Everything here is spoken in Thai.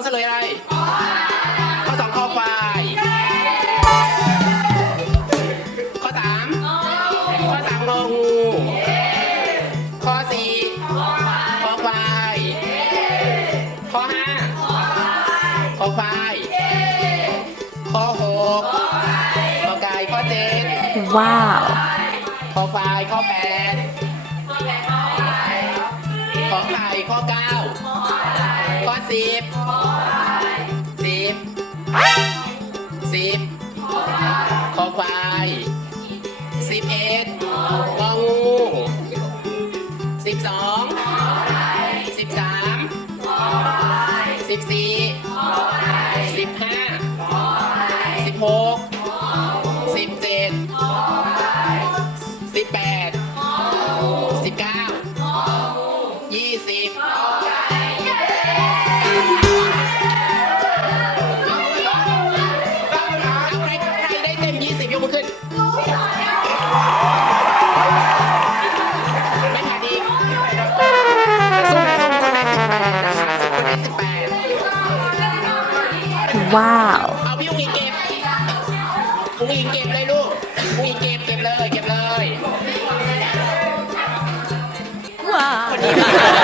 องเฉลยอะไรข้อสองคอควายข้อสามข้อสามงองูข้อสี่คอควายข้อห้าคอควายข้อหกคอไก่ข้อเจ็ดว้าวคอควายข้อแปดขอไข่ข้อเก้าข้อ สิบสิบสิบคอควายสิบเอ็ดงองูสิบสองสิบสามสิบสี่สิบห้าสิบหกสิบเจ็ดสิบแปด ว้าว เอาพี่อุ้งอิงเก็บอุ้งอิงเก็บเลยลูกอุ้งอิงเก็บเก็บเลยเก็บเลยว้าวคนนี้ค่ะ